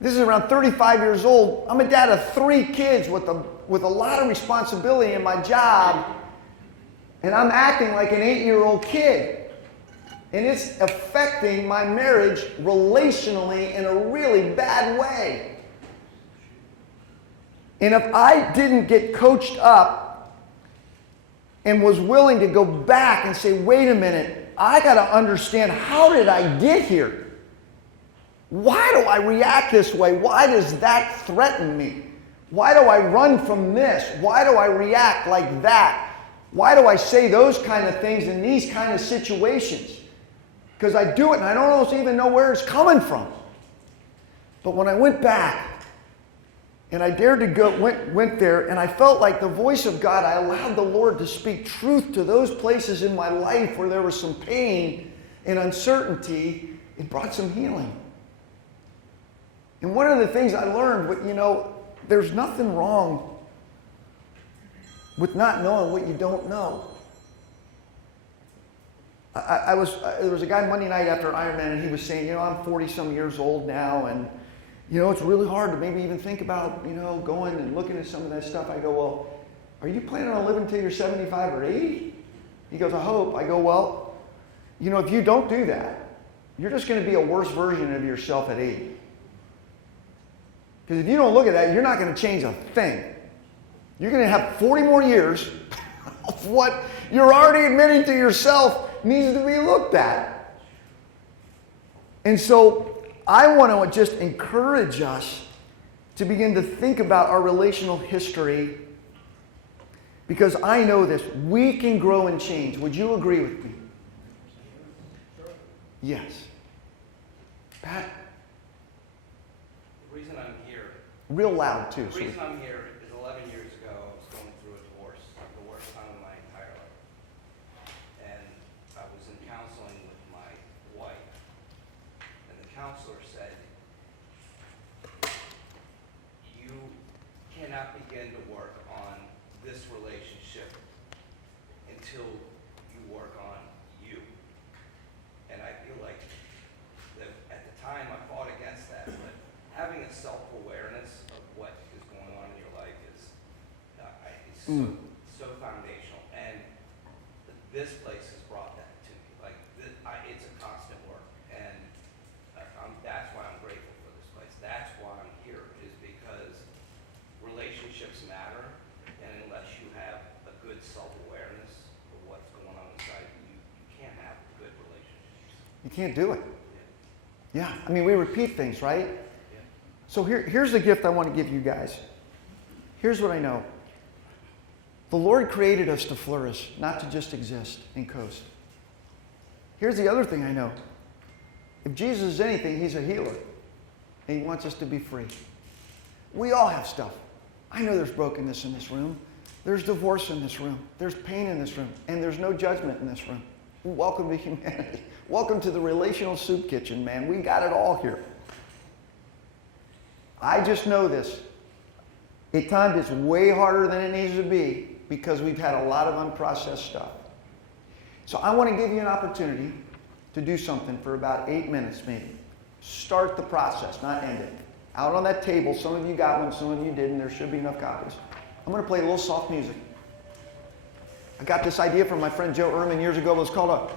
This is around 35 years old. I'm a dad of 3 kids with a lot of responsibility in my job, and I'm acting like an 8-year-old kid. And it's affecting my marriage relationally in a really bad way. And if I didn't get coached up and was willing to go back and say, wait a minute, I got to understand, how did I get here? Why do I react this way? Why does that threaten me? Why do I run from this? Why do I react like that? Why do I say those kind of things in these kind of situations? Because I do it and I don't even know where it's coming from. But when I went back, and I dared to go, went there, and I felt like the voice of God, I allowed the Lord to speak truth to those places in my life where there was some pain and uncertainty. It brought some healing. And one of the things I learned, there's nothing wrong with not knowing what you don't know. There was a guy Monday night after Ironman, and he was saying, I'm 40-some years old now, and it's really hard to maybe even think about, going and looking at some of that stuff. I go, well, are you planning on living until you're 75 or 80? He goes, I hope. I go, well, if you don't do that, you're just going to be a worse version of yourself at 80. Because if you don't look at that, you're not going to change a thing. You're going to have 40 more years of what you're already admitting to yourself needs to be looked at. And so I want to just encourage us to begin to think about our relational history, because I know this. We can grow and change. Would you agree with me? Yes. Pat? The reason I'm here. Real loud, too. The reason I'm here is 11 years ago, I was going through a divorce, the worst time of my entire life. And I was in counseling with my wife. And the counselor said, you cannot begin to work on this relationship until you work on you. And I feel like that at the time I fought against that, but having a self-awareness of what is going on in your life is so foundational. And this place has brought that to me. Like, it's a constant work. And that's why I'm grateful for this place. That's why I'm here, is because relationships matter. And unless you have a good self-awareness of what's going on inside you, you can't have good relationships. You can't do it. Yeah. I mean, we repeat things, right? So here's the gift I want to give you guys. Here's what I know. The Lord created us to flourish, not to just exist and coast. Here's the other thing I know. If Jesus is anything, he's a healer. And he wants us to be free. We all have stuff. I know there's brokenness in this room. There's divorce in this room. There's pain in this room. And there's no judgment in this room. Welcome to humanity. Welcome to the relational soup kitchen, man. We got it all here. I just know this. At times it's way harder than it needs to be because we've had a lot of unprocessed stuff. So I want to give you an opportunity to do something for about 8 minutes maybe. Start the process, not end it. Out on that table, some of you got one, some of you didn't. There should be enough copies. I'm going to play a little soft music. I got this idea from my friend Joe Ehrman years ago. It was called a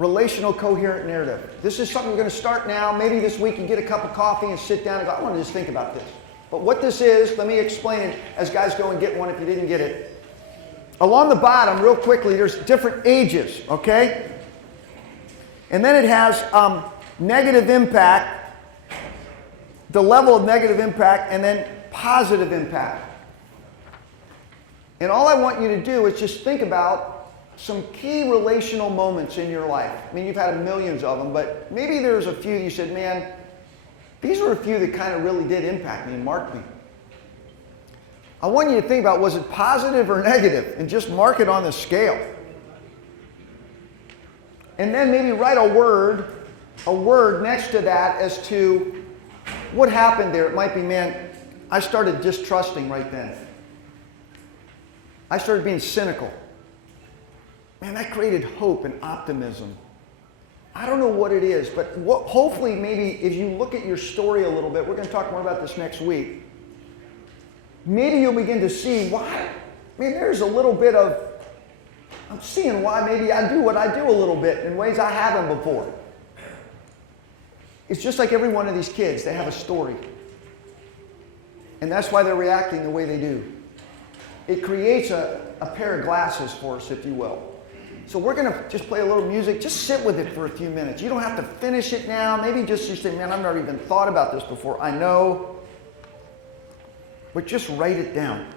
relational coherent narrative. This is something we're going to start now. Maybe this week you get a cup of coffee and sit down and go, I want to just think about this. But what this is, let me explain it as guys go and get one if you didn't get it. Along the bottom, real quickly, there's different ages, okay? And then it has negative impact, the level of negative impact, and then positive impact. And all I want you to do is just think about some key relational moments in your life. I mean, you've had millions of them, but maybe there's a few you said, man, these were a few that kind of really did impact me and mark me. I want you to think about, was it positive or negative? And just mark it on the scale. And then maybe write a word next to that as to what happened there. It might be, man, I started distrusting right then. I started being cynical. Man, that created hope and optimism. I don't know what it is, but hopefully maybe if you look at your story a little bit, we're going to talk more about this next week, maybe you'll begin to see why. I mean, there's a little bit of, I'm seeing why maybe I do what I do a little bit in ways I haven't before. It's just like every one of these kids, they have a story. And that's why they're reacting the way they do. It creates a pair of glasses for us, if you will. So we're going to just play a little music. Just sit with it for a few minutes. You don't have to finish it now. Maybe just you say, man, I've never even thought about this before. I know. But just write it down.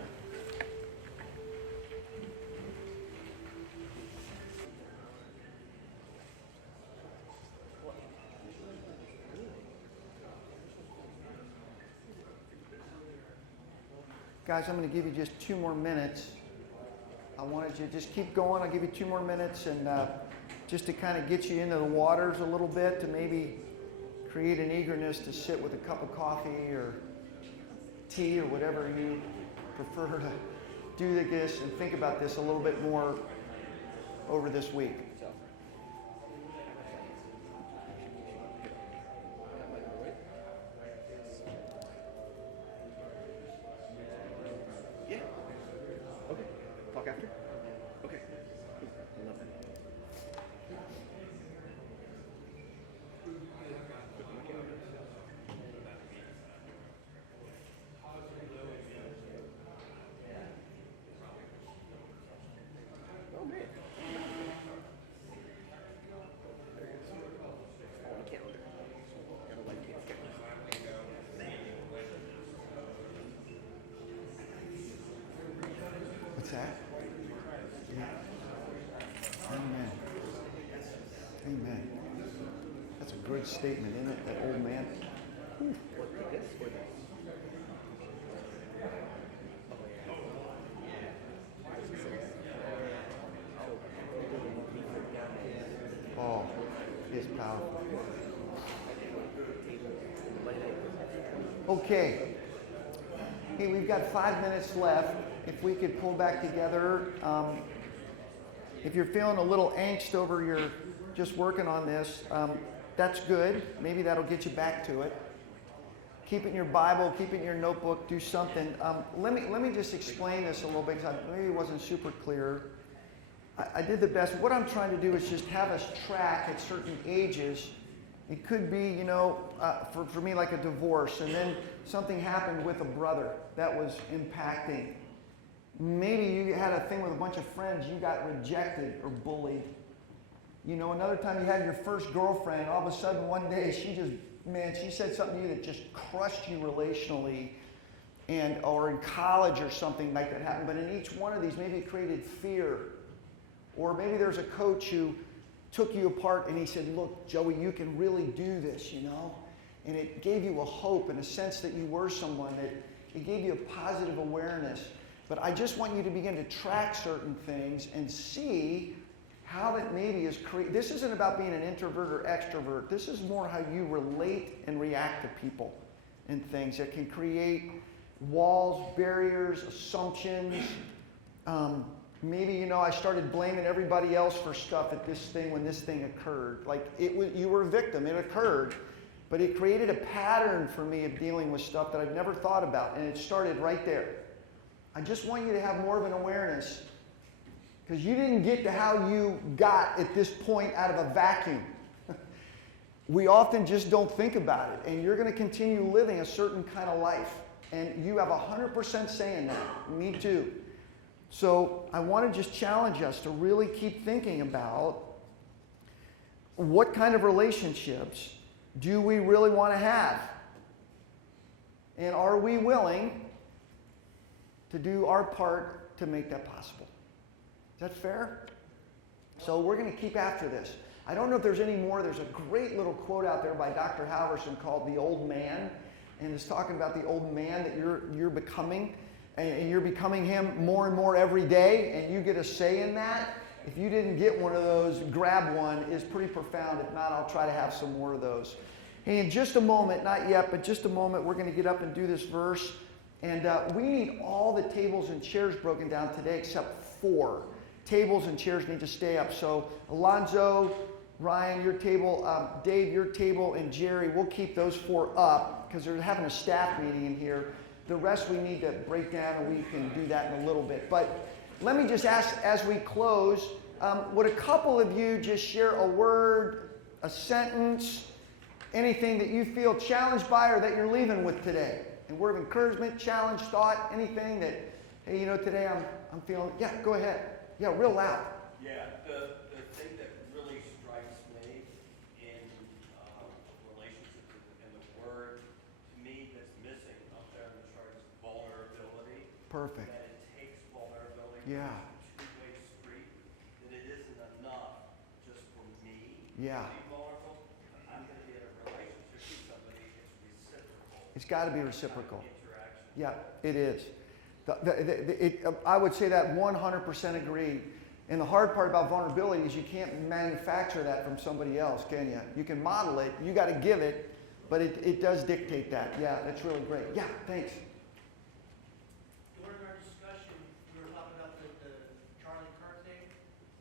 Guys, I'm going to give you just 2 more minutes. I wanted you to just keep going. I'll give you 2 more minutes, and just to kind of get you into the waters a little bit, to maybe create an eagerness to sit with a cup of coffee or tea or whatever you prefer to do this, and think about this a little bit more over this week. What's that? Yeah. Amen. Amen. That's a good statement, isn't it? That old man. Whew. Oh, it's powerful. Okay. Hey, we've got 5 minutes left. If we could pull back together. If you're feeling a little angst over your just working on this, that's good. Maybe that'll get you back to it. Keep it in your Bible, keep it in your notebook, do something. Let me just explain this a little bit, because maybe it wasn't super clear. I did the best. What I'm trying to do is just have us track at certain ages. It could be, for me, like a divorce, and then something happened with a brother that was impacting. Maybe you had a thing with a bunch of friends, you got rejected or bullied. Another time you had your first girlfriend, all of a sudden one day she said something to you that just crushed you relationally, or in college or something like that happened. But in each one of these, maybe it created fear. Or maybe there's a coach who took you apart and he said, look, Joey, you can really do this, And it gave you a hope and a sense that you were someone, that it gave you a positive awareness. But I just want you to begin to track certain things and see how that maybe is created. This isn't about being an introvert or extrovert. This is more how you relate and react to people and things that can create walls, barriers, assumptions. Maybe, I started blaming everybody else for stuff at this thing when this thing occurred. Like you were a victim, it occurred. But it created a pattern for me of dealing with stuff that I've never thought about. And it started right there. I just want you to have more of an awareness, because you didn't get to how you got at this point out of a vacuum. We often just don't think about it, and you're going to continue living a certain kind of life, and you have 100% say in that. Me too. So I want to just challenge us to really keep thinking about what kind of relationships do we really want to have, and are we willing to do our part to make that possible? Is that fair? So we're going to keep after this. I don't know if there's any more. There's a great little quote out there by Dr. Halverson called The Old Man, and it's talking about the old man that you're becoming, and you're becoming him more and more every day, and you get a say in that. If you didn't get one of those, grab one. It's pretty profound. If not, I'll try to have some more of those. Hey, in just a moment, not yet, but just a moment, we're going to get up and do this verse. And we need all the tables and chairs broken down today except 4. Tables and chairs need to stay up. So Alonzo, Ryan, your table, Dave, your table, and Jerry, we'll keep those 4 up because they're having a staff meeting in here. The rest we need to break down, and we can do that in a little bit. But let me just ask, as we close, would a couple of you just share a word, a sentence, anything that you feel challenged by or that you're leaving with today? A word of encouragement, challenge, thought, anything that, hey, you know, today I'm feeling, yeah, go ahead. Yeah, real loud. Yeah, the thing that really strikes me in relationships and the word, to me, that's missing up there in the chart is vulnerability. Perfect. That it takes vulnerability. Yeah. It's a two-way street. That it isn't enough just for me Yeah. to be vulnerable. I'm going to be in a relationship with somebody. It's reciprocal. It's got to be reciprocal. Interaction. Yeah, it is. I would say that 100% agree. And the hard part about vulnerability is you can't manufacture that from somebody else, can you? You can model it, you got to give it, but it does dictate that. Yeah, that's really great. Yeah, thanks. During our discussion, we were talking about the Charlie Kirk thing.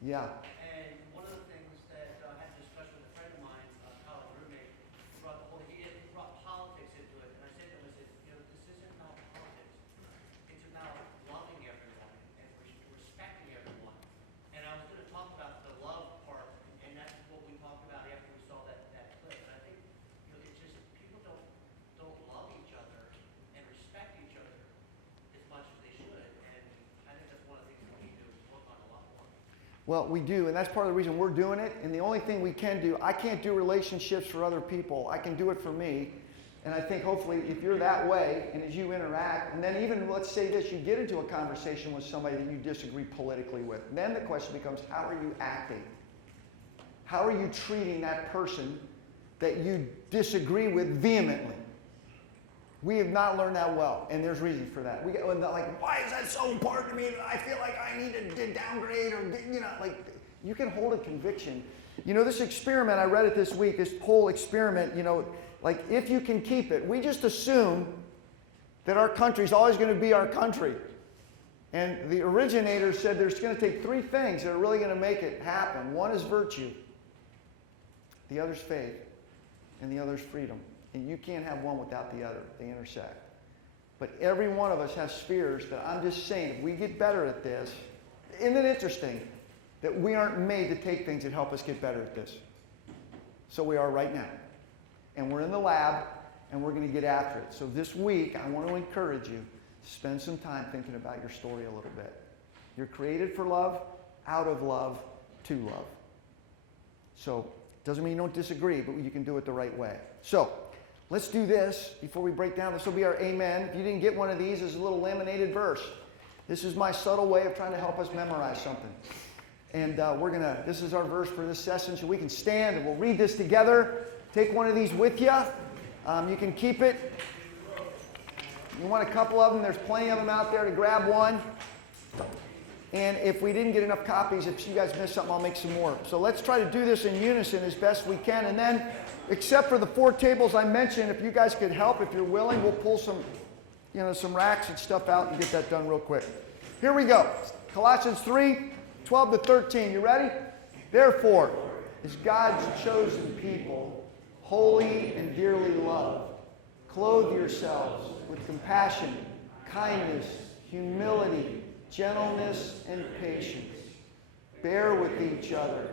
Yeah. And one of the things that I had a discussion with a friend of mine, a college roommate, he brought politics into it. And I said to him, you know, this isn't about politics. It's about loving everyone and respecting everyone. And I was going to talk about the love part, and that's what we talked about after we saw that clip. And I think, you know, it's just people don't love each other and respect each other as much as they should. And I think that's one of the things we need to work on a lot more. Well, we do, and that's part of the reason we're doing it. And the only thing we can do, I can't do relationships for other people. I can do it for me. And I think hopefully if you're that way and as you interact, and then even let's say this, you get into a conversation with somebody that you disagree politically with. Then the question becomes, how are you acting? How are you treating that person that you disagree with vehemently? We have not learned that well, and there's reasons for that. We get like, why is that so important to me that I feel like I need to downgrade or, you know, like you can hold a conviction. You know, this experiment, I read it this week, this whole experiment, you know, like if you can keep it, we just assume that our country is always going to be our country. And the originator said there's going to take 3 things that are really going to make it happen. One is virtue, the other's faith, and the other's freedom. And you can't have one without the other. They intersect. But every one of us has spheres that I'm just saying, if we get better at this, isn't it interesting that we aren't made to take things that help us get better at this? So we are right now. And we're in the lab, and we're going to get after it. So this week, I want to encourage you to spend some time thinking about your story a little bit. You're created for love, out of love, to love. So doesn't mean you don't disagree, but you can do it the right way. So let's do this before we break down. This will be our amen. If you didn't get one of these, it's a little laminated verse. This is my subtle way of trying to help us memorize something. And this is our verse for this session, so we can stand and we'll read this together. Take one of these with you. You can keep it. You want a couple of them, there's plenty of them out there to grab one. And if we didn't get enough copies, if you guys missed something, I'll make some more. So let's try to do this in unison as best we can. And then, except for the 4 tables I mentioned, if you guys could help, if you're willing, we'll pull some racks and stuff out and get that done real quick. Here we go. Colossians 3:12-13. You ready? Therefore, as God's chosen people, holy and dearly loved, clothe yourselves with compassion, kindness, humility, gentleness, and patience. Bear with each other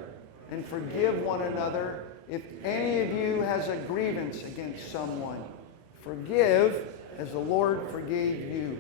and forgive one another if any of you has a grievance against someone. Forgive as the Lord forgave you.